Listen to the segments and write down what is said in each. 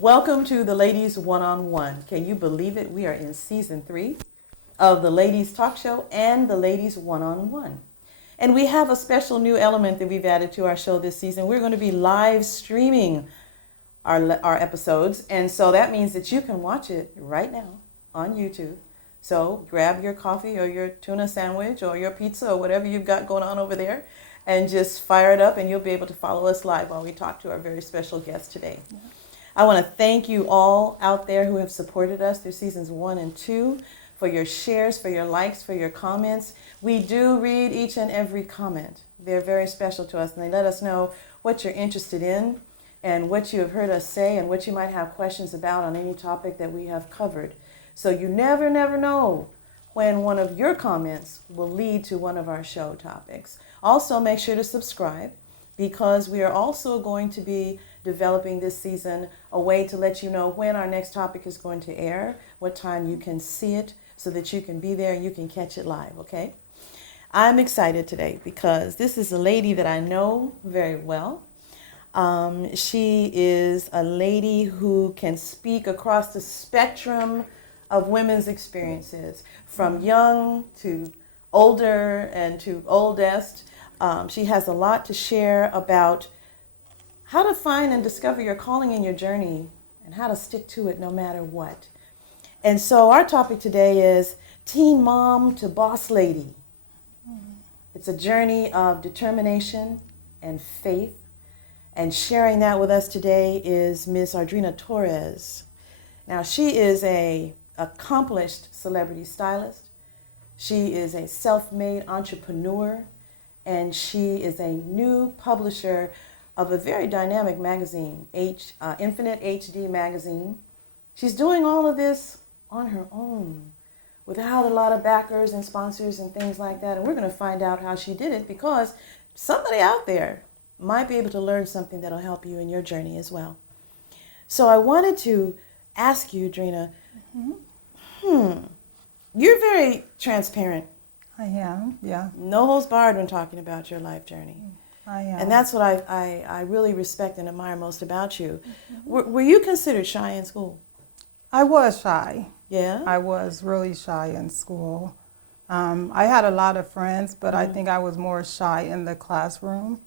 Welcome to the Ladies One-on-One. Can you believe it? We are in season 3 of the Ladies Talk Show and the Ladies One-on-One. And we have a special new element that we've added to our show this season. We're going to be live streaming our episodes. And so that means that you can watch it right now on YouTube. So grab your coffee or your tuna sandwich or your pizza or whatever you've got going on over there and just fire it up and you'll be able to follow us live while we talk to our very special guest today. Yeah. I want to thank you all out there who have supported us through seasons 1 and 2 for your shares, for your likes, for your comments. We do read each and every comment. They're very special to us and they let us know what you're interested in and what you have heard us say and what you might have questions about on any topic that we have covered. So you never know when one of your comments will lead to one of our show topics. Also, make sure to subscribe because we are also going to be developing this season a way to let you know when our next topic is going to air, what time you can see it so that you can be there and you can catch it live, okay? I'm excited today because this is a lady that I know very well. She is a lady who can speak across the spectrum of women's experiences, from young to older and to oldest. She has a lot to share about how to find and discover your calling in your journey and how to stick to it no matter what. And so our topic today is teen mom to boss lady. It's a journey of determination and faith. And sharing that with us today is Miss Ardrina Torres. Now, she is an accomplished celebrity stylist. She is a self-made entrepreneur. And she is a new publisher of a very dynamic magazine, InfiniteHD magazine. She's doing all of this on her own without a lot of backers and sponsors and things like that. And we're going to find out how she did it because somebody out there might be able to learn something that'll help you in your journey as well. So I wanted to ask you, Drina, you're very transparent. I am, yeah. No holds barred when talking about your life journey. I am. And that's what I really respect and admire most about you. Were you considered shy in school? I was shy. Yeah? I was really shy in school. I had a lot of friends, but I think I was more shy in the classroom.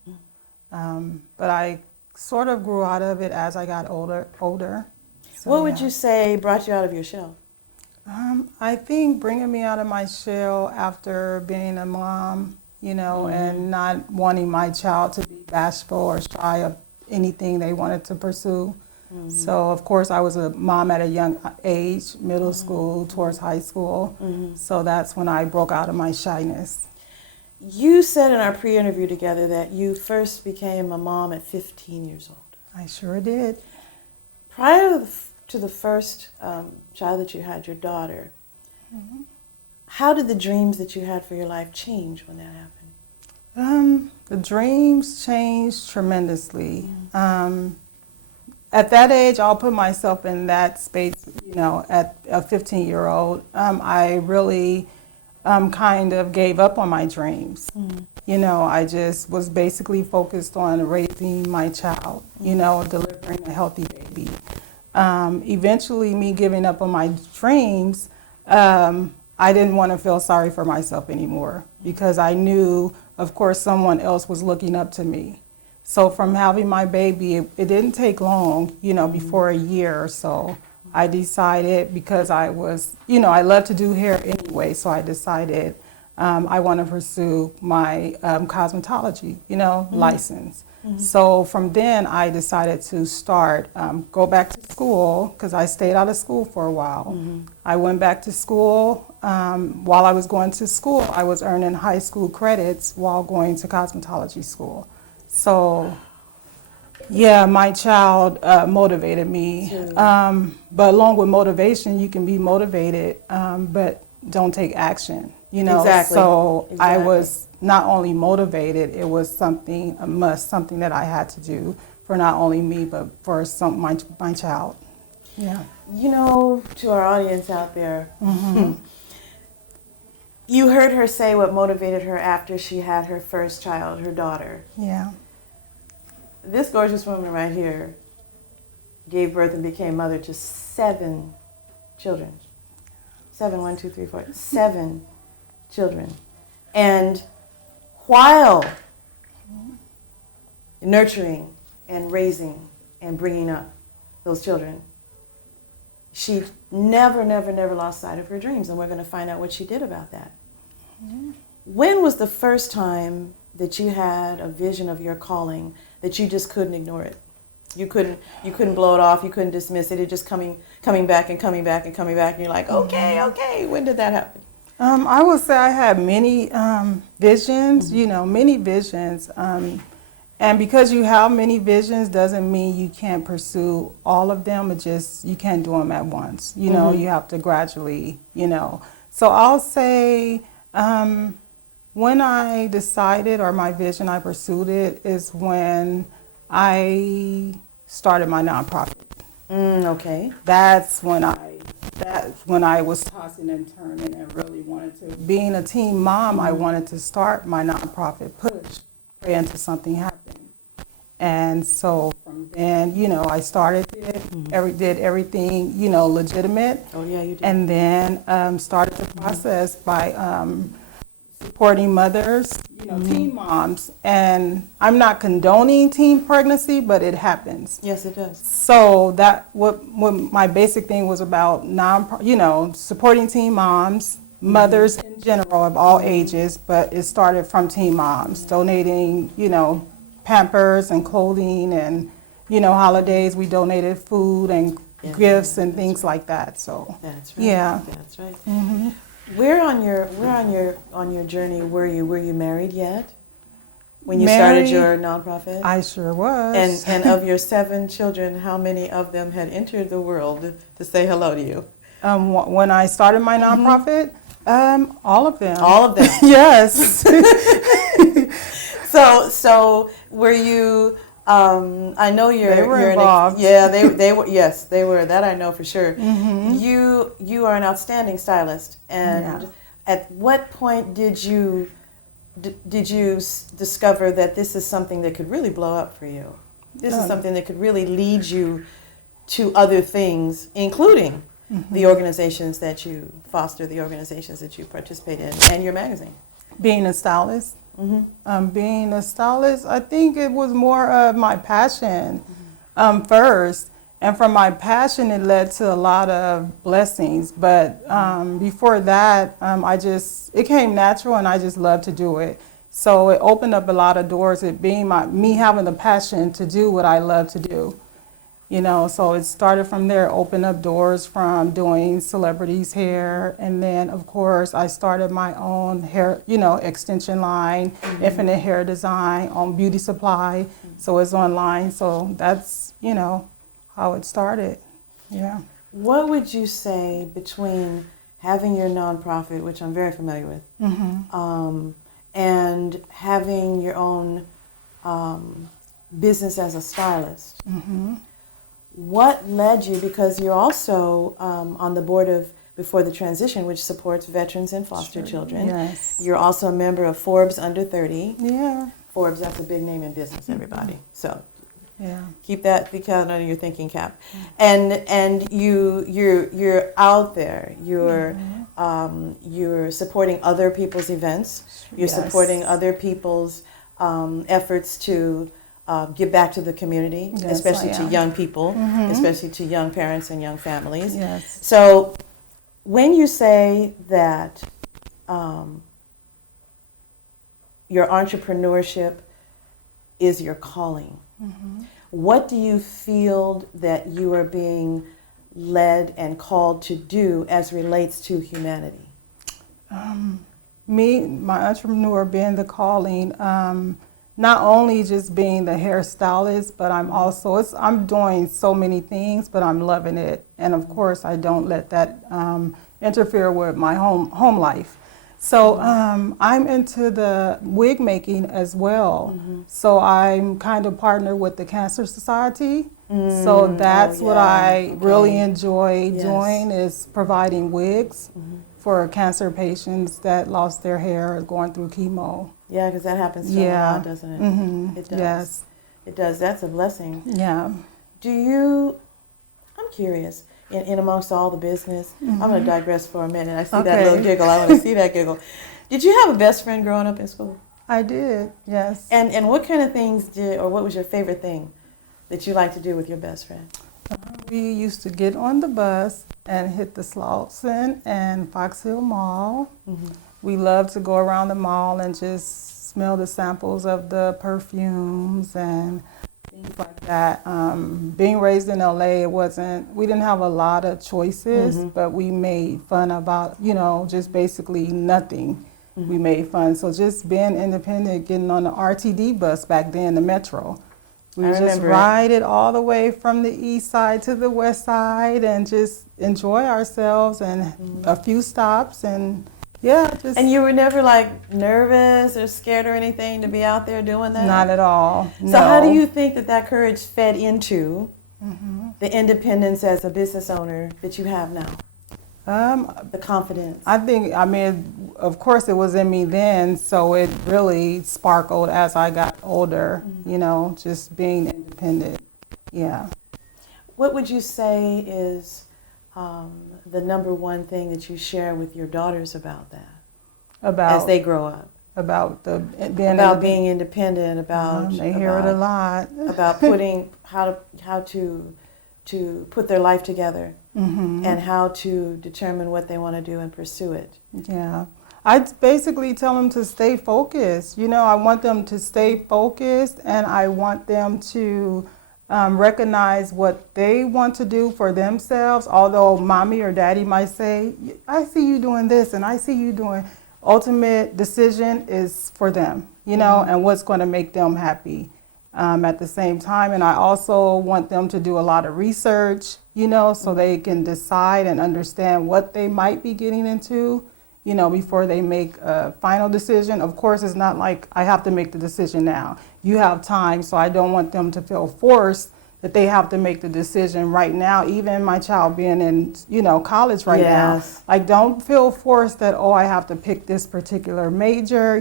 But I sort of grew out of it as I got older. So, what would you say brought you out of your shell? I think bringing me out of my shell after being a mom, and not wanting my child to be bashful or shy of anything they wanted to pursue. So, of course, I was a mom at a young age, middle school towards high school. So that's when I broke out of my shyness. You said in our pre-interview together that you first became a mom at 15 years old. I sure did. Prior to the first child that you had, your daughter, how did the dreams that you had for your life change when that happened? The dreams changed tremendously. At that age, I'll put myself in that space, at a 15-year-old. I really kind of gave up on my dreams. I just was basically focused on raising my child, delivering a healthy baby. Eventually, me giving up on my dreams, I didn't want to feel sorry for myself anymore because I knew, of course, someone else was looking up to me. So from having my baby, it didn't take long, before a year or so. I decided because I was, I love to do hair anyway, so I decided I want to pursue my cosmetology, license. So from then I decided to go back to school because I stayed out of school for a while. I went back to school. While I was going to school, I was earning high school credits while going to cosmetology school. So yeah, my child motivated me. But along with motivation, you can be motivated, but don't take action, Exactly. So I was not only motivated, it was a must, something that I had to do for not only me, but for my child. Yeah. To our audience out there, you heard her say what motivated her after she had her first child, her daughter. Yeah. This gorgeous woman right here gave birth and became mother to 7 children. 7, 1, 2, 3, 4, 7 children. And while nurturing and raising and bringing up those children, she never lost sight of her dreams. And we're going to find out what she did about that. Mm-hmm. When was the first time that you had a vision of your calling that you just couldn't ignore it? You couldn't blow it off. You couldn't dismiss it. It just coming back and coming back and coming back. And you're like, okay. When did that happen? I would say I had many visions, many visions. And because you have many visions doesn't mean you can't pursue all of them. It just, you can't do them at once. You have to gradually, So I'll say when I decided, or my vision, I pursued it, is when I started my nonprofit. Okay. That's when I was tossing and turning and really wanted to. Being a teen mom, I wanted to start my nonprofit, push, pray until something happened. And so from then, I started it, did everything, legitimate. Oh yeah, you did. And then started the process by supporting mothers, teen moms. And I'm not condoning teen pregnancy, but it happens. Yes, it does. So that what my basic thing was about, supporting teen moms, mothers in general of all ages, but it started from teen moms, donating, Pampers and clothing and, holidays. We donated food and gifts and things like that. So that's right. Yeah. That's right. Mm-hmm. Where on your journey were you? Were you married yet when you started your nonprofit? I sure was. And of your 7 children, how many of them had entered the world to say hello to you? When I started my nonprofit, all of them. All of them. Yes. So were you? I know you're. They were involved. They were. Yes, they were. That I know for sure. Mm-hmm. You are an outstanding stylist. And at what point did you discover that this is something that could really blow up for you? This is something that could really lead you to other things, including the organizations that you foster, the organizations that you participate in, and your magazine. Being a stylist. Being a stylist, I think it was more of my passion first. And from my passion, it led to a lot of blessings. But before that, it came natural and I just loved to do it. So it opened up a lot of doors, it being me having the passion to do what I love to do. So it started from there, opened up doors from doing celebrities' hair. And then, of course, I started my own hair, extension line, Infinite Hair Design, on beauty supply. So it's online. So that's, how it started. Yeah. What would you say between having your nonprofit, which I'm very familiar with, and having your own business as a stylist? What led you, because you're also on the board of Before the Transition, which supports veterans and foster children. Yes. You're also a member of Forbes Under 30. Yeah. Forbes, that's a big name in business, everybody. So keep that under your thinking cap. And you're out there. You're supporting other people's events. You're supporting other people's efforts to give back to the community, especially to young people, especially to young parents and young families. Yes. So when you say that your entrepreneurship is your calling, what do you feel that you are being led and called to do as relates to humanity? My entrepreneur being the calling, not only just being the hairstylist, but I'm doing so many things, but I'm loving it. And of course, I don't let that interfere with my home life. So I'm into the wig making as well. So I'm kind of partnered with the Cancer Society. So that's what I really enjoy doing, is providing wigs for cancer patients that lost their hair going through chemo. Yeah, because that happens to a lot, doesn't it? It does. Yes. It does. That's a blessing. Yeah. Do you curious. In amongst all the business, I'm going to digress for a minute. I see that Okay. little giggle. I want to see that giggle. Did you have a best friend growing up in school? I did, yes. And what kind of things what was your favorite thing that you liked to do with your best friend? We used to get on the bus and hit the Slauson and Fox Hill Mall. Mm-hmm. We loved to go around the mall and just smell the samples of the perfumes and things like that. Being raised in LA, we didn't have a lot of choices, Mm-hmm. but we made fun about, just basically nothing. Mm-hmm. We made fun. So just being independent, getting on the RTD bus back then, the Metro. We I just remember ride it all the way from the east side to the west side and just enjoy ourselves and a few stops and just. And you were never like nervous or scared or anything to be out there doing that? Not at all. So how do you think that courage fed into the independence as a business owner that you have now? The confidence. Of course it was in me then, so it really sparkled as I got older, just being independent. Yeah. What would you say is the number one thing that you share with your daughters about that as they grow up? About being independent, about they hear it a lot. about putting how to put their life together and how to determine what they want to do and pursue it. Yeah. I basically tell them to stay focused. I want them to stay focused, and I want them to recognize what they want to do for themselves. Although mommy or daddy might say, I see you doing this and I see you doing, ultimate decision is for them, and what's going to make them happy at the same time. And I also want them to do a lot of research, so they can decide and understand what they might be getting into, before they make a final decision. Of course, it's not like I have to make the decision now. You have time, so I don't want them to feel forced that they have to make the decision right now. Even my child being in, college right now. Like, don't feel forced that, I have to pick this particular major,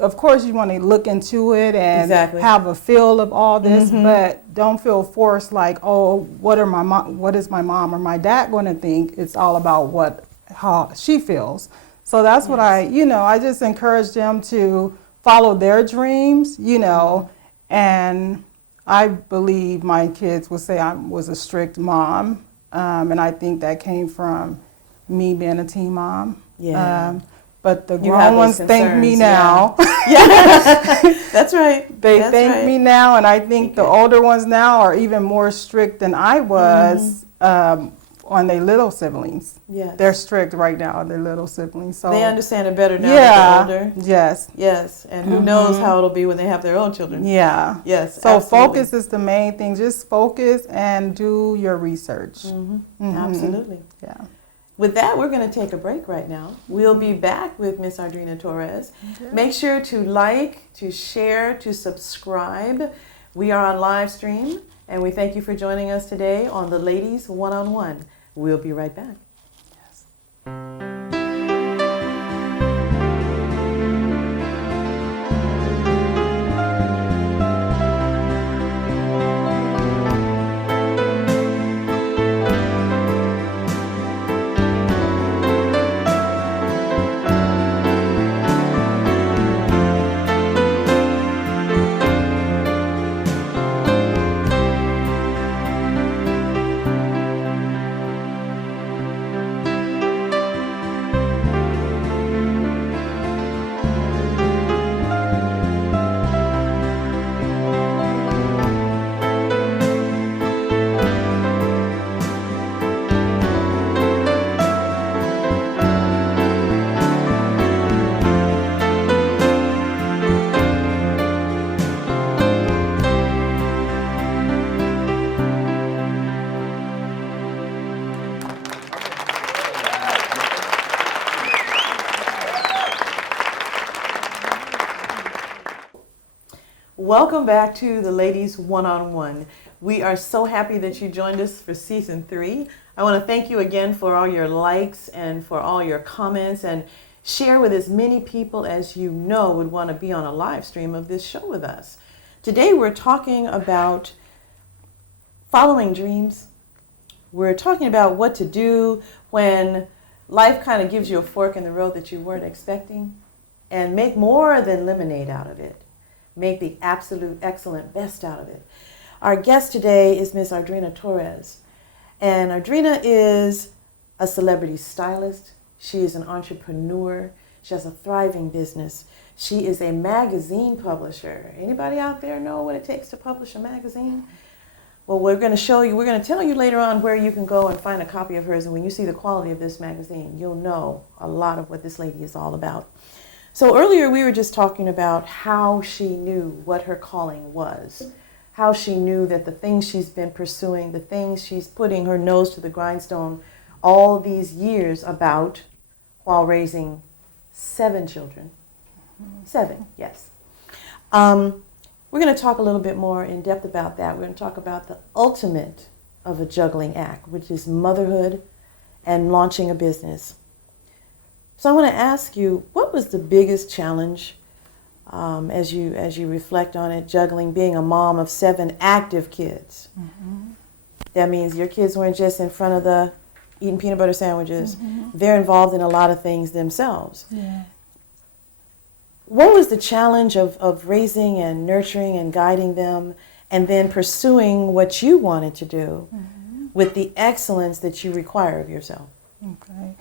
of course you want to look into it and have a feel of all this, but don't feel forced like, what is my mom or my dad going to think? It's all about how she feels. So that's what I just encourage them to follow their dreams, and I believe my kids will say I was a strict mom, and I think that came from me being a teen mom. Yeah. But the grown ones thank me now. Yeah, that's right. They thank me now, and I think the older ones now are even more strict than I was on their little siblings. Yeah. They're strict right now on their little siblings. So they understand it better now that they're older. Yes. Yes. And who knows how it'll be when they have their own children. Yeah. Yes. So absolutely. Focus is the main thing. Just focus and do your research. Absolutely. Yeah. With that, we're going to take a break right now. We'll be back with Miss Ardrina Torres. Make sure to like, to share, to subscribe. We are on live stream, and we thank you for joining us today on the Ladies One-on-One. We'll be right back. Welcome back to the Ladies One-on-One. We are so happy that you joined us for season 3. I want to thank you again for all your likes and for all your comments, and share with as many people as you know would want to be on a live stream of this show with us. Today we're talking about following dreams We're talking about what to do when life kind of gives you a fork in the road that you weren't expecting, and make more than lemonade out of it. Make the absolute excellent best out of it. Our guest today is Miss Ardrina Torres. And Ardrina is a celebrity stylist. She is an entrepreneur. She has a thriving business. She is a magazine publisher. Anybody out there know what it takes to publish a magazine? Well, we're going to tell you later on where you can go and find a copy of hers. And when you see the quality of this magazine, you'll know a lot of what this lady is all about. So earlier we were just talking about how she knew what her calling was, how she knew that the things she's been pursuing, the things she's putting her nose to the grindstone all these years about while raising 7 children. 7, yes. We're going to talk a little bit more in depth about that. We're going to talk about the ultimate of a juggling act, which is motherhood and launching a business. So I want to ask you, what was the biggest challenge as you reflect on it, juggling, being a mom of 7 active kids? Mm-hmm. That means your kids weren't just in front of the eating peanut butter sandwiches. Mm-hmm. They're involved in a lot of things themselves. Yeah. What was the challenge of raising and nurturing and guiding them and then pursuing what you wanted to do with the excellence that you require of yourself? Okay.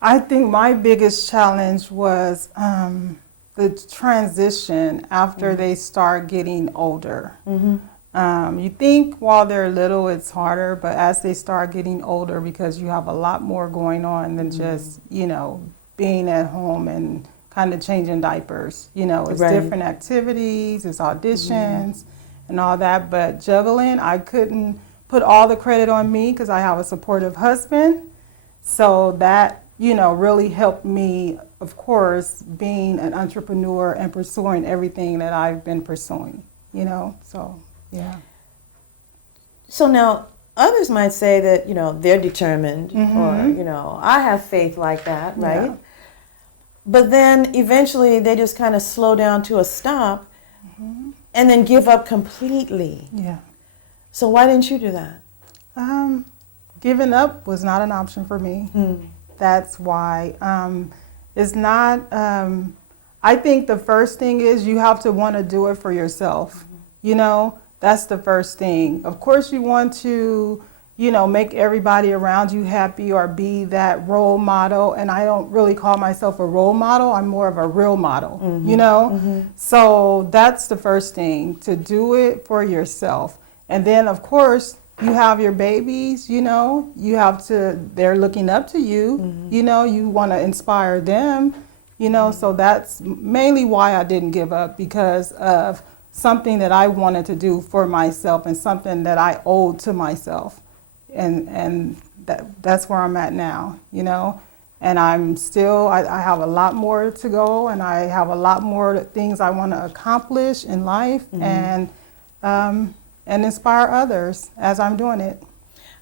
I think my biggest challenge was the transition after they start getting older. Mm-hmm. You think while they're little it's harder, but as they start getting older, because you have a lot more going on than just, being at home and kind of changing diapers. It's right. Different activities, it's auditions and all that. But juggling, I couldn't put all the credit on me because I have a supportive husband. So that, really helped me, of course, being an entrepreneur and pursuing everything that I've been pursuing, so, yeah. So now, others might say that, they're determined or, I have faith like that, right? Yeah. But then eventually they just kind of slow down to a stop and then give up completely. Yeah. So why didn't you do that? Giving up was not an option for me. That's why. It's not, I think the first thing is you have to want to do it for yourself. That's the first thing. Of course you want to, make everybody around you happy or be that role model. And I don't really call myself a role model. I'm more of a real model, So that's the first thing, to do it for yourself. And then, of course, you have your babies, you have to, they're looking up to you, you want to inspire them, so that's mainly why I didn't give up, because of something that I wanted to do for myself and something that I owed to myself. And that's where I'm at now, and I'm still, I have a lot more to go, and I have a lot more things I want to accomplish in life and inspire others as I'm doing it.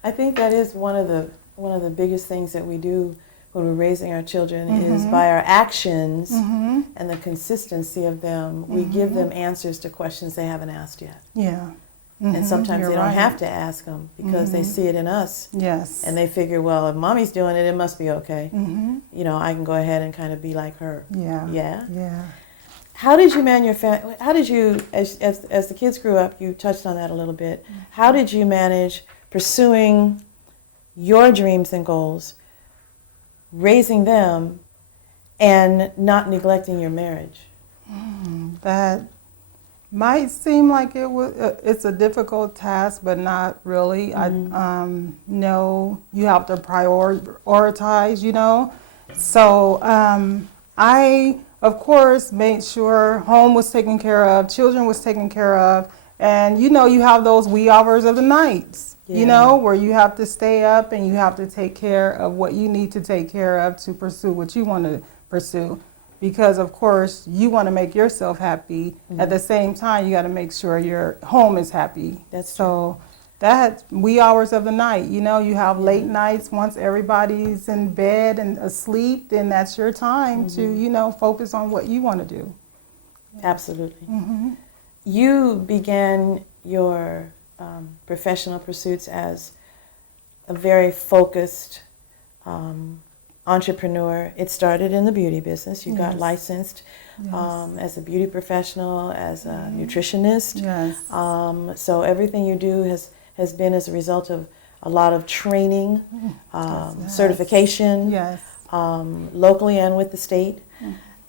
I think that is one of the biggest things that we do when we're raising our children is by our actions and the consistency of them, we give them answers to questions they haven't asked yet. Yeah. And sometimes they don't have to ask them because they see it in us. Yes. And they figure, well, if mommy's doing it, it must be okay. I can go ahead and kind of be like her. Yeah. Yeah. Yeah. How did you as the kids grew up, you touched on that a little bit. How did you manage pursuing your dreams and goals, raising them, and not neglecting your marriage? That might seem like it's a difficult task, but not really. I know you have to prioritize, So I, of course, made sure home was taken care of, children was taken care of, and you have those wee hours of the nights, where you have to stay up and you have to take care of what you need to take care of to pursue what you want to pursue. Because, of course, you want to make yourself happy. At the same time, you got to make sure your home is happy. That's so that wee hours of the night, you have late nights. Once everybody's in bed and asleep, then that's your time to, focus on what you want to do. Absolutely. You began your professional pursuits as a very focused entrepreneur. It started in the beauty business. You got licensed as a beauty professional, as a nutritionist. Yes. So everything you do has been as a result of a lot of training, certification, locally and with the state.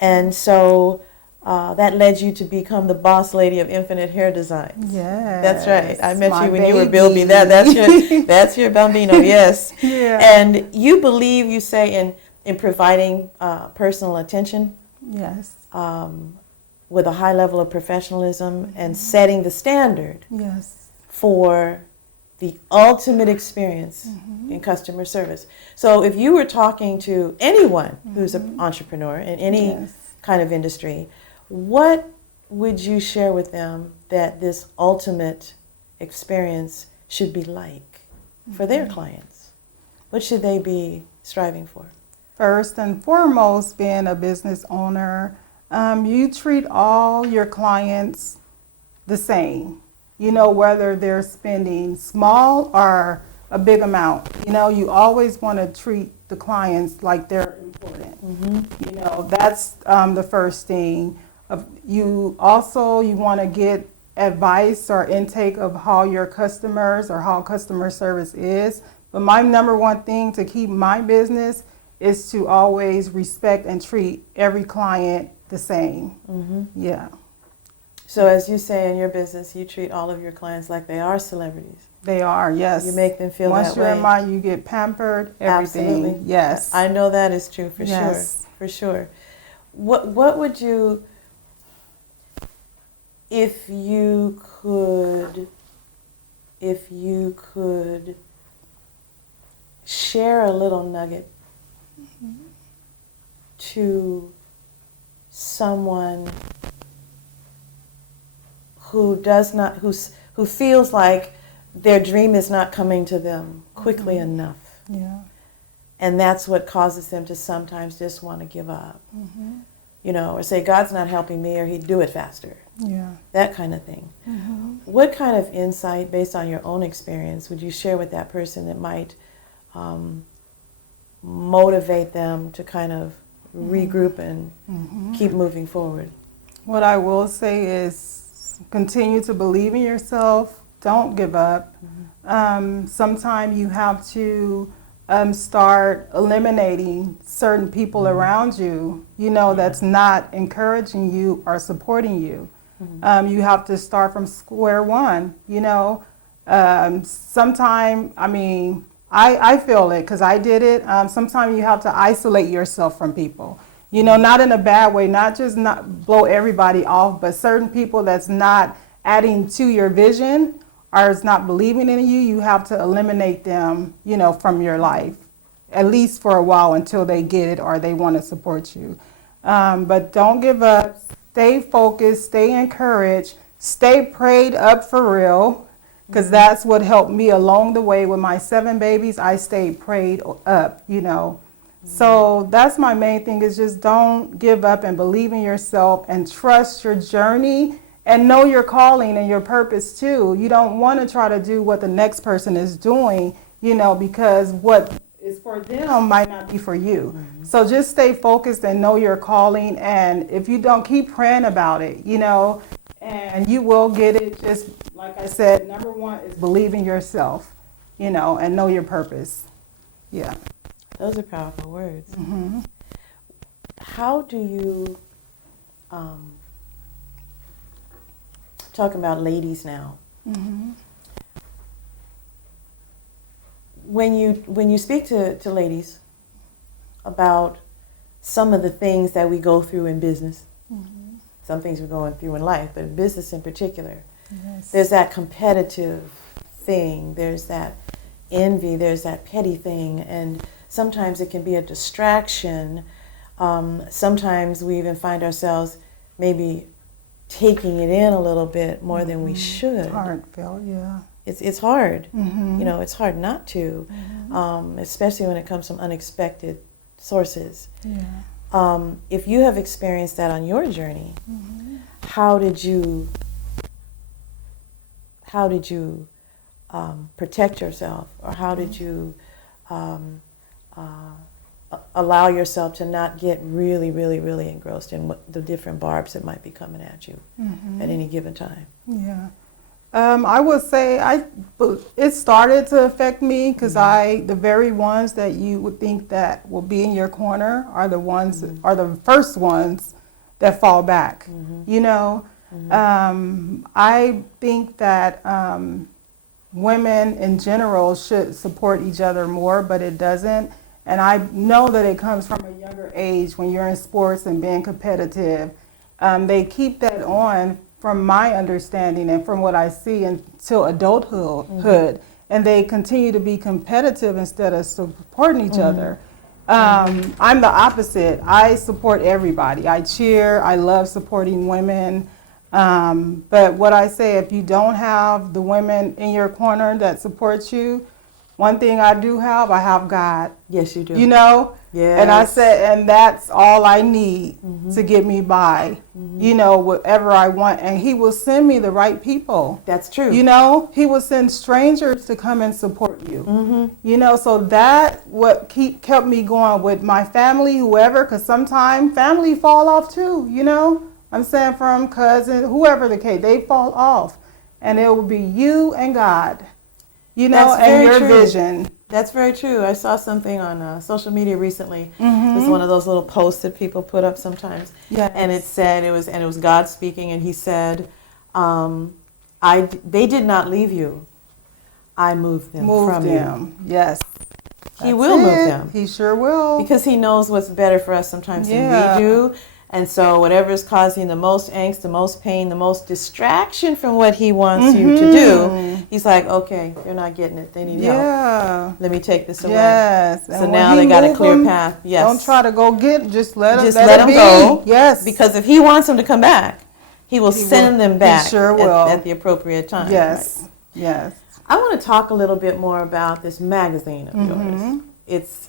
And so that led you to become the boss lady of Infinite Hair Designs. Yes. That's right. I met you when baby. you were building that. That's your bambino, yes. Yeah. And you believe, you say, in providing personal attention. Yes. With a high level of professionalism and setting the standard for the ultimate experience in customer service. So if you were talking to anyone who's an entrepreneur in any kind of industry, what would you share with them that this ultimate experience should be like for their clients? What should they be striving for? First and foremost, being a business owner, you treat all your clients the same. You know, whether they're spending small or a big amount. You know, you always want to treat the clients like they're important. You know, that's the first thing. You want to get advice or intake of how your customers or how customer service is. But my number one thing to keep my business is to always respect and treat every client the same. Yeah. So as you say in your business, you treat all of your clients like they are celebrities. They are, yes. You make them feel Once that you're way. in mine, you get pampered, everything. Absolutely. Yes. I know that is true for Yes. sure. For sure. What would you, if you could share a little nugget to someone who feels like their dream is not coming to them quickly enough. Yeah. And that's what causes them to sometimes just want to give up. You know, or say, God's not helping me, or he'd do it faster. Yeah. That kind of thing. What kind of insight, based on your own experience, would you share with that person that might motivate them to kind of regroup and keep moving forward? What I will say is continue to believe in yourself. Don't give up. Sometimes you have to start eliminating certain people around you, you know, that's not encouraging you or supporting you. You have to start from square one, you know. Sometimes, I mean, I feel it because I did it. Sometimes you have to isolate yourself from people, you know, not in a bad way, not blow everybody off, but certain people that's not adding to your vision or is not believing in you, you have to eliminate them, you know, from your life, at least for a while until they get it or they want to support you. But don't give up. Stay focused, stay encouraged, stay prayed up for real, because that's what helped me along the way with my 7 babies. I stayed prayed up, you know. So that's my main thing, is just don't give up and believe in yourself and trust your journey and know your calling and your purpose too. You don't want to try to do what the next person is doing, you know, because what is for them might not be for you. So just stay focused and know your calling. And if you don't, keep praying about it, you know, and you will get it. Just like I said, number one is believe in yourself, you know, and know your purpose. Yeah. Those are powerful words. How do you, talking about ladies now, when you speak to ladies about some of the things that we go through in business, some things we're going through in life, but in business in particular, there's that competitive thing, there's that envy, there's that petty thing, and sometimes it can be a distraction. Sometimes we even find ourselves maybe taking it in a little bit more than we should. Heartfelt, yeah. It's hard. You know, it's hard not to, especially when it comes from unexpected sources. Yeah. If you have experienced that on your journey, how did you protect yourself, or how did you allow yourself to not get really, really, really engrossed in the different barbs that might be coming at you at any given time? Yeah. I would say it started to affect me because the very ones that you would think that will be in your corner are the ones, are the first ones that fall back, you know? I think that women in general should support each other more, but it doesn't. And I know that it comes from a younger age when you're in sports and being competitive. They keep that on, from my understanding and from what I see, until adulthood. And they continue to be competitive instead of supporting each other. I'm the opposite. I support everybody. I cheer. I love supporting women. But what I say, if you don't have the women in your corner that support you, one thing I do have, I have God. Yes, you do. You know? Yes. And I said, and that's all I need to get me by, you know, whatever I want. And he will send me the right people. That's true. You know, he will send strangers to come and support you. You know, so that what kept me going with my family, whoever, because sometimes family fall off too, you know. I'm saying from cousin, whoever the case, they fall off. And it will be you and God, you know, and your vision. That's very true. I saw something on social media recently. It was one of those little posts that people put up sometimes. Yes. And it said, it was God speaking, and he said, they did not leave you. I moved them from you. Yes. He will move them. He sure will. Because he knows what's better for us sometimes than we do. And so whatever is causing the most angst, the most pain, the most distraction from what he wants you to do, he's like, okay, they're not getting it. They need help. Let me take this away. Yes. So now they got a clear path. Yes. Don't try to go just let them go. Yes. Because if he wants them to come back, he will send them back. He sure will. At the appropriate time. Yes. Right? Yes. I want to talk a little bit more about this magazine of yours.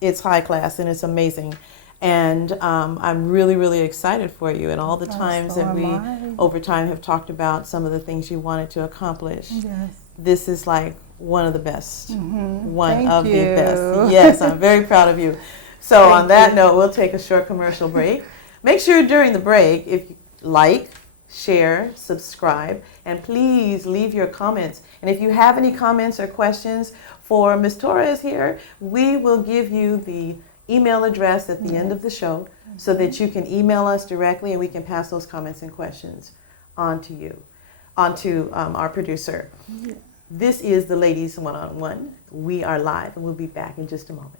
It's high class and it's amazing. And I'm really, really excited for you, and all the times that we, over time, have talked about some of the things you wanted to accomplish. Yes. This is like one of the best. One Thank of you. the best. Yes, I'm very proud of you. So on that note, we'll take a short commercial break. Make sure during the break, if you like, share, subscribe, and please leave your comments. And if you have any comments or questions for Ms. Torres here, we will give you the email address at the end of the show so that you can email us directly, and we can pass those comments and questions on to our producer. This is the Ladies One-on-One. We are live, and we'll be back in just a moment.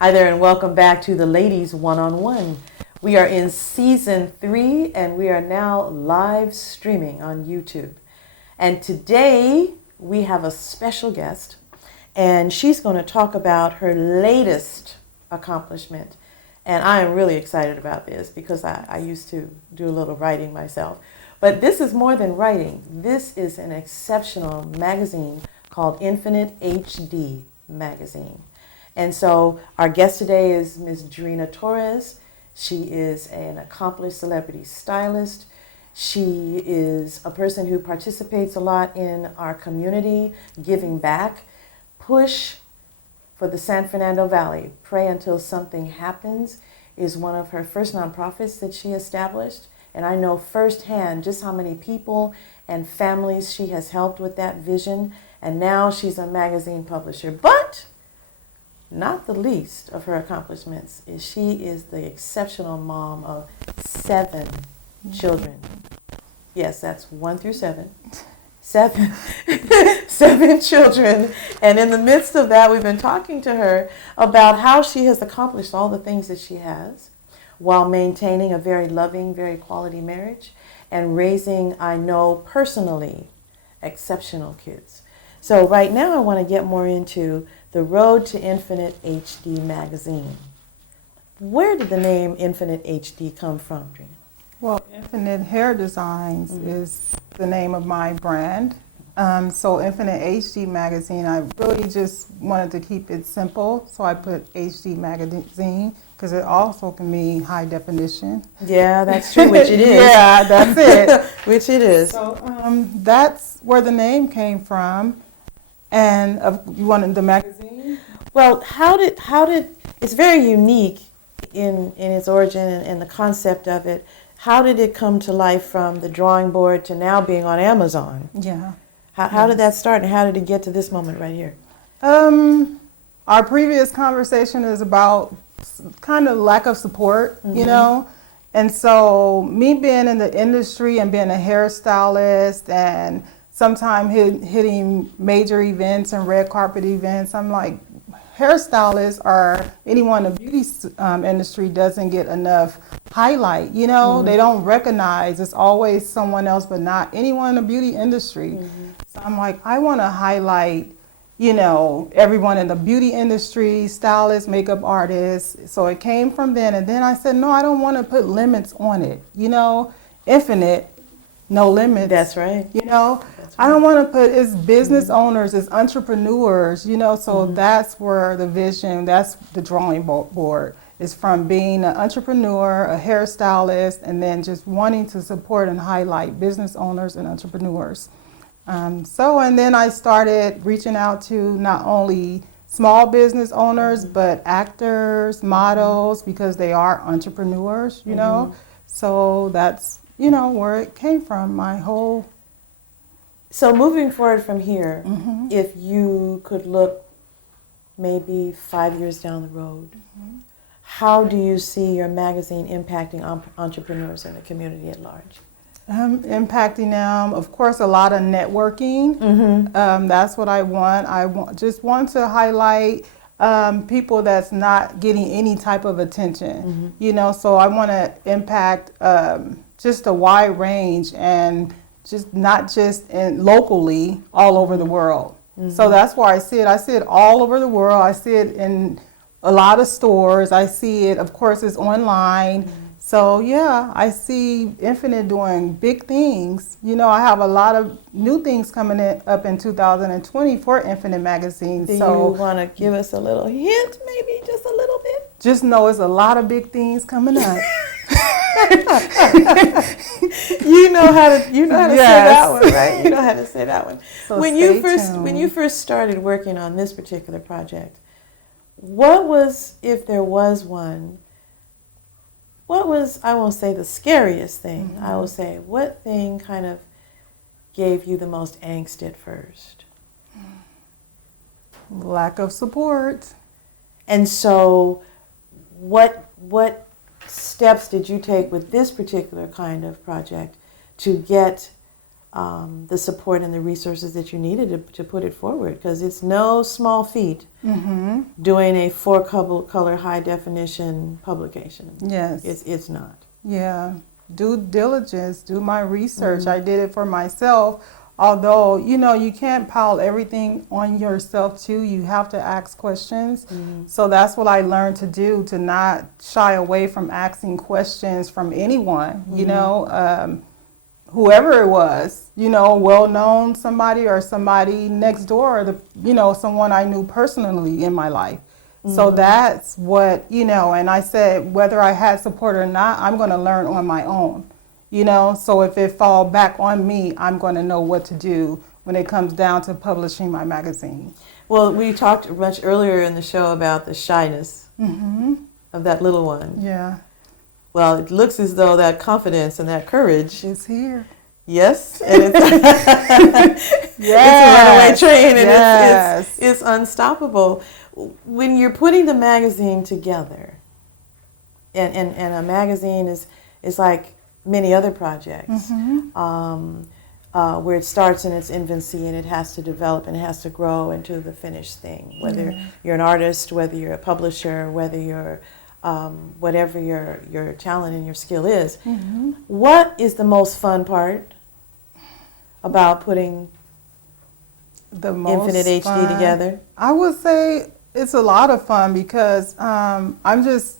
Hi there, and welcome back to the Ladies One-on-One. We are in season 3, and we are now live streaming on YouTube. And today we have a special guest, and she's going to talk about her latest accomplishment. And I am really excited about this because I used to do a little writing myself. But this is more than writing. This is an exceptional magazine called InfiniteHD magazine. And so our guest today is Ms. Drina Torres. She is an accomplished celebrity stylist. She is a person who participates a lot in our community, giving back, push for the San Fernando Valley. Pray Until Something Happens is one of her first nonprofits that she established. And I know firsthand just how many people and families she has helped with that vision. And now she's a magazine publisher. But not the least of her accomplishments is she is the exceptional mom of 7 children. Yes, that's 1 through 7. 7 children. And in the midst of that, we've been talking to her about how she has accomplished all the things that she has while maintaining a very loving, very quality marriage and raising, I know personally, exceptional kids. So right now I want to get more into the road to Infinite HD magazine. Where did the name Infinite HD come from, Drina? Well, Infinite Hair Designs is the name of my brand. So Infinite HD magazine, I really just wanted to keep it simple. So I put HD magazine because it also can mean high definition. Yeah, that's true, which it is. Yeah, that's it. Which it is. So that's where the name came from. And you wanted the magazine? Well, how did it's very unique in its origin and the concept of it. How did it come to life from the drawing board to now being on Amazon? Yeah. How did that start, and how did it get to this moment right here? Our previous conversation is about kind of lack of support, you know? And so me being in the industry and being a hairstylist and sometimes hitting major events and red carpet events, I'm like, hairstylists or anyone in the beauty industry doesn't get enough highlight, you know? They don't recognize, it's always someone else but not anyone in the beauty industry. So I'm like, I want to highlight, you know, everyone in the beauty industry, stylists, makeup artists. So it came from then. And then I said, no, I don't want to put limits on it. You know, infinite, no limits. That's right. You know, I don't want to put, it's business owners, it's entrepreneurs, you know, so that's where the vision, that's the drawing board. Is from being an entrepreneur, a hairstylist, and then just wanting to support and highlight business owners and entrepreneurs. And then I started reaching out to not only small business owners, but actors, models, because they are entrepreneurs, you know. So that's, you know, where it came from, my whole. So moving forward from here, if you could look maybe 5 years down the road, how do you see your magazine impacting entrepreneurs in the community at large? Impacting them, of course, a lot of networking. That's what I want. Just want to highlight people that's not getting any type of attention. You know, so I want to impact just a wide range and just not just locally, all over the world. So that's why I see it. I see it all over the world. I see it in a lot of stores. I see it, of course, it's online. So yeah, I see Infinite doing big things. You know, I have a lot of new things coming up in 2020 for Infinite Magazine. Do you want to give us a little hint, maybe just a little bit? Just know it's a lot of big things coming up. You know how to say that one, right? You know how to say that one. So when you first started working on this particular project, what was, if there was one, what was, I won't say the scariest thing, I will say, what thing kind of gave you the most angst at first? Lack of support. And so what steps did you take with this particular kind of project to get the support and the resources that you needed to put it forward? Because it's no small feat doing a 4-color high definition publication. Yes. It's not. Yeah. Due diligence, do my research. I did it for myself. Although, you know, you can't pile everything on yourself too. You have to ask questions. So that's what I learned to do, to not shy away from asking questions from anyone, you know, whoever it was, you know, well-known somebody or somebody next door, you know, someone I knew personally in my life. So that's what, you know, and I said, whether I had support or not, I'm going to learn on my own. You know, so if it fall back on me, I'm going to know what to do when it comes down to publishing my magazine. Well, we talked much earlier in the show about the shyness of that little one. Yeah, Well, it looks as though that confidence and that courage, it's here. yes, and it's, it's a runaway train, and it's unstoppable. When you're putting the magazine together, and a magazine is like many other projects, where it starts in its infancy and it has to develop and it has to grow into the finished thing. Whether you're an artist, whether you're a publisher, whether you're whatever your talent and your skill is. What is the most fun part about putting Infinite HD together? I would say it's a lot of fun because I'm just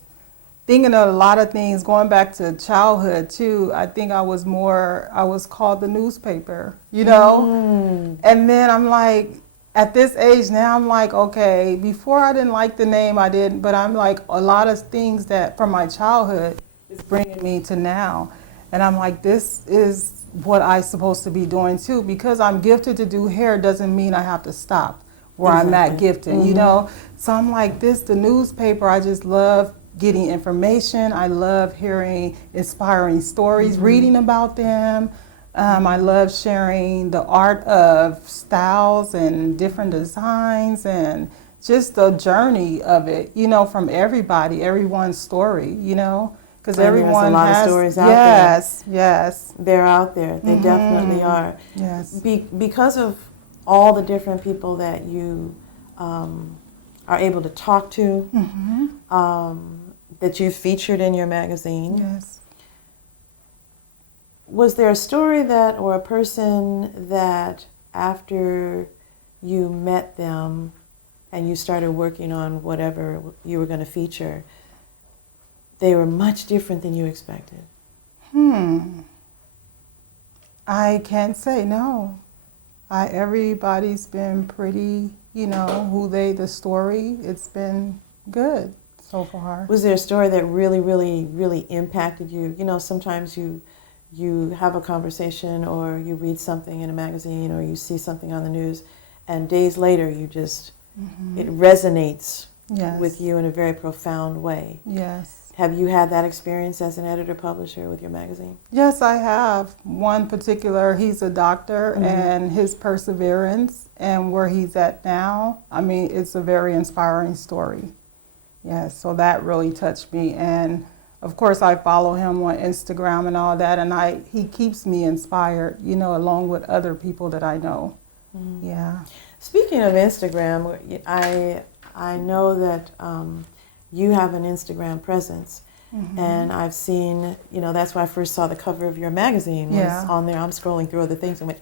thinking of a lot of things going back to childhood too. I think I was called the newspaper, you know? And then I'm like, at this age now, I'm like, okay, before I didn't like the name, I didn't, but I'm like, a lot of things that from my childhood is bringing me to now. And I'm like, this is what I'm supposed to be doing too. Because I'm gifted to do hair doesn't mean I have to stop where I'm at gifted, you know? So I'm like, the newspaper, I just love getting information. I love hearing inspiring stories, reading about them. I love sharing the art of styles and different designs and just the journey of it, you know, from everyone's story, you know, because everyone has a lot of stories out there. Yes, they're out there. They definitely are. Yes. Because of all the different people that you are able to talk to, that you've featured in your magazine. Yes. Was there a story or a person that after you met them and you started working on whatever you were going to feature, they were much different than you expected? I can't say no. Everybody's been pretty, you know, the story, it's been good so far. Was there a story that really, really, really impacted you? You know, sometimes you have a conversation or you read something in a magazine or you see something on the news and days later you just, it resonates with you in a very profound way. Yes. Have you had that experience as an editor-publisher with your magazine? Yes, I have. One particular, he's a doctor and his perseverance and where he's at now, I mean, it's a very inspiring story. Yes, so that really touched me. And of course, I follow him on Instagram and all that, and he keeps me inspired, you know, along with other people that I know. Yeah. Speaking of Instagram, I know that you have an Instagram presence, and I've seen, you know, that's why I first saw the cover of your magazine was on there. I'm scrolling through other things and went,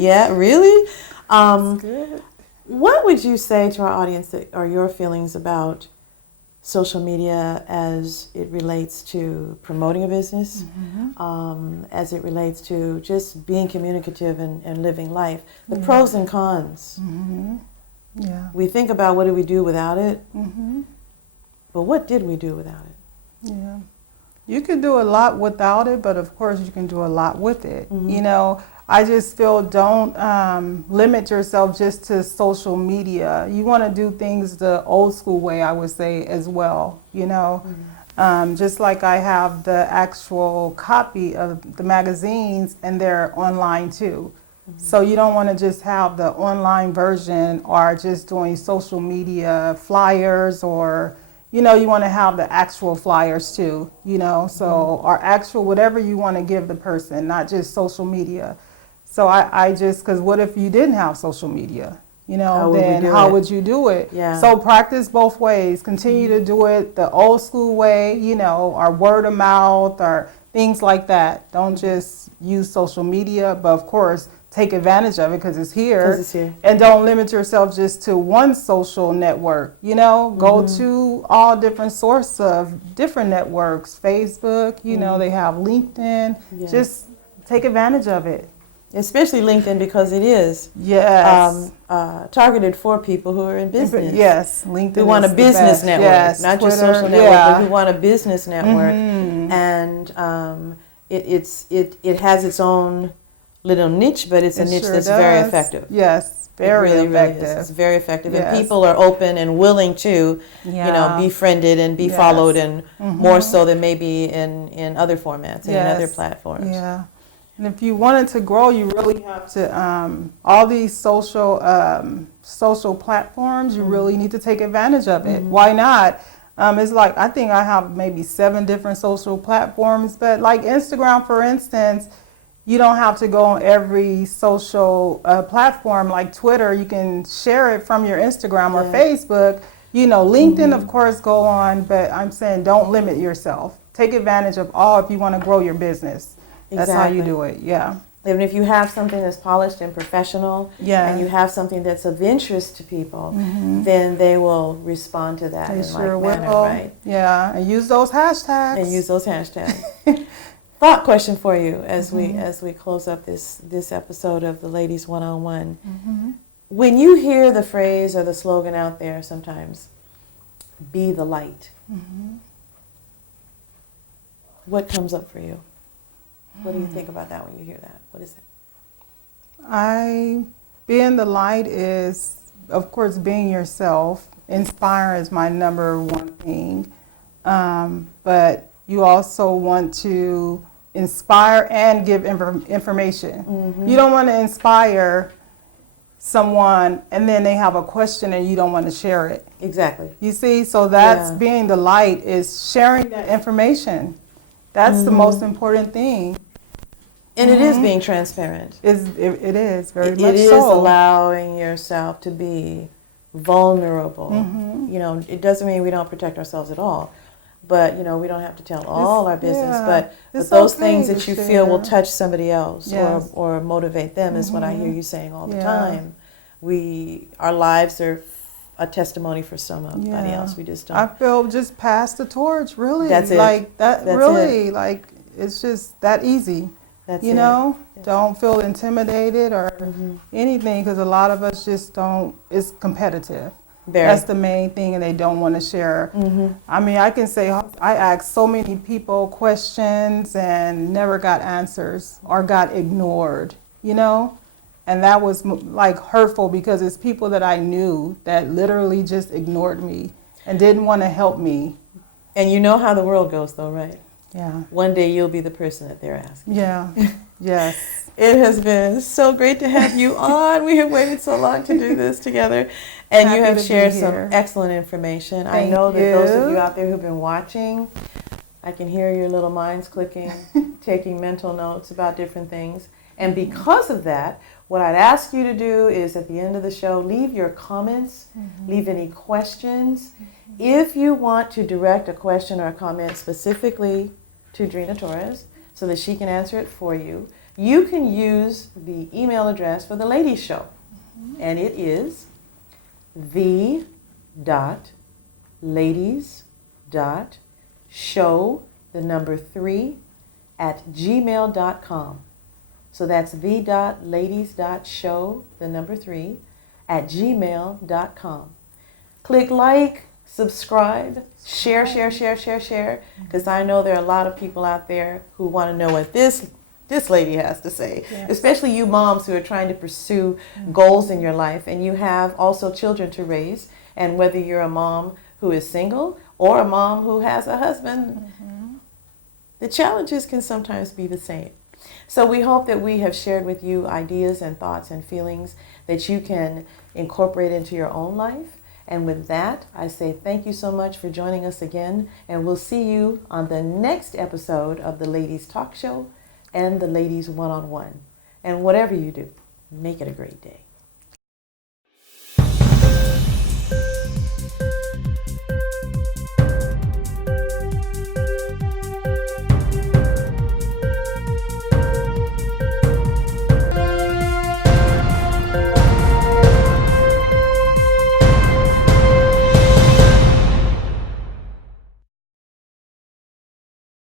yeah, really? That's good. What would you say to our audience that are your feelings about social media as it relates to promoting a business, as it relates to just being communicative and living life, the pros and cons? Yeah. We think about what did we do without it, but what did we do without it? Yeah. You can do a lot without it, but of course you can do a lot with it. You know, I just feel don't limit yourself just to social media. You want to do things the old school way, I would say, as well, you know. Just like I have the actual copy of the magazines and they're online too. So you don't want to just have the online version or just doing social media flyers or, you know, you want to have the actual flyers too, you know. So or actual whatever you want to give the person, not just social media. So I just, because what if you didn't have social media? You know, then how would you do it? Yeah. So practice both ways. Continue to do it the old school way, you know, or word of mouth or things like that. Don't just use social media, but of course, take advantage of it because it's here. And don't limit yourself just to one social network, you know. Go to all different sources of different networks. Facebook, you know, they have LinkedIn. Just take advantage of it. Especially LinkedIn because it is targeted for people who are in business. Yes, LinkedIn. Who want a business network, not just social network, but who want a business network. And it has its own little niche, but it's a It niche sure that's very does. effective. Yes, very It really, effective. really is. It's very effective, Yes. and people are open and willing to, be friended and be Yes. followed, and Mhm. more so than maybe in other formats and in other Yes. platforms. Yeah. And if you wanted to grow, you really have to, all these social platforms, you really need to take advantage of it. Why not? It's like, I think I have maybe 7 different social platforms, but like Instagram, for instance, you don't have to go on every social platform like Twitter. You can share it from your Instagram or Yeah. Facebook. LinkedIn, of course, go on, but I'm saying don't limit yourself. Take advantage of all if you want to grow your business. That's how you Exactly. do it, yeah. Even if you have something that's polished and professional, Yeah. and you have something that's of interest to people, then they will respond to that They in sure like manner, will. right? Yeah, and use those hashtags. And use those hashtags. Thought question for you as we close up this episode of the Ladies One-on-One. When you hear the phrase or the slogan out there sometimes, be the light, what comes up for you? What do you think about that when you hear that? What is it? Being the light is, of course, being yourself. Inspire is my number one thing. But you also want to inspire and give information. You don't want to inspire someone and then they have a question and you don't want to share it. Exactly. You see, so that's Yeah. being the light, is sharing that information. That's the most important thing. And it is being transparent. It is very It much is so. allowing yourself to be vulnerable. It doesn't mean we don't protect ourselves at all, but we don't have to tell all our business. Yeah. But It's those okay things to that you feel will share. touch somebody else Yes. or motivate them is what I hear you saying all the Yeah. time. Our lives are a testimony for somebody Yeah. else. We just I don't. feel just pass the torch, really. That's it. Like that, That's really. Like it's just that easy. That's You it. know, Yes. don't feel intimidated or anything, because a lot of us just don't. It's competitive. Very. That's the main thing, and they don't want to share. I mean, I can say I asked so many people questions and never got answers or got ignored, and that was like hurtful, because it's people that I knew that literally just ignored me and didn't want to help me. And you know how the world goes, though, right? Yeah. One day you'll be the person that they're asking. Yeah. Yes. It has been so great to have you on. We have waited so long to do this together. And you Happy have to be shared some here. excellent information. I Thank know that those of you. you out there who've been watching, I can hear your little minds clicking, taking mental notes about different things. And because of that, what I'd ask you to do is at the end of the show, leave your comments, leave any questions. If you want to direct a question or a comment specifically to Drina Torres so that she can answer it for you, you can use the email address for the Ladies Show. And it is the.ladies.show3@gmail.com. So that's the.ladies.show3@gmail.com. Click like, subscribe, share, because I know there are a lot of people out there who want to know what this lady has to say, Yes. especially you moms who are trying to pursue goals in your life, and you have also children to raise, and whether you're a mom who is single or a mom who has a husband, the challenges can sometimes be the same. So we hope that we have shared with you ideas and thoughts and feelings that you can incorporate into your own life. And with that, I say thank you so much for joining us again, and we'll see you on the next episode of the Ladies Talk Show and the Ladies One-on-One. And whatever you do, make it a great day.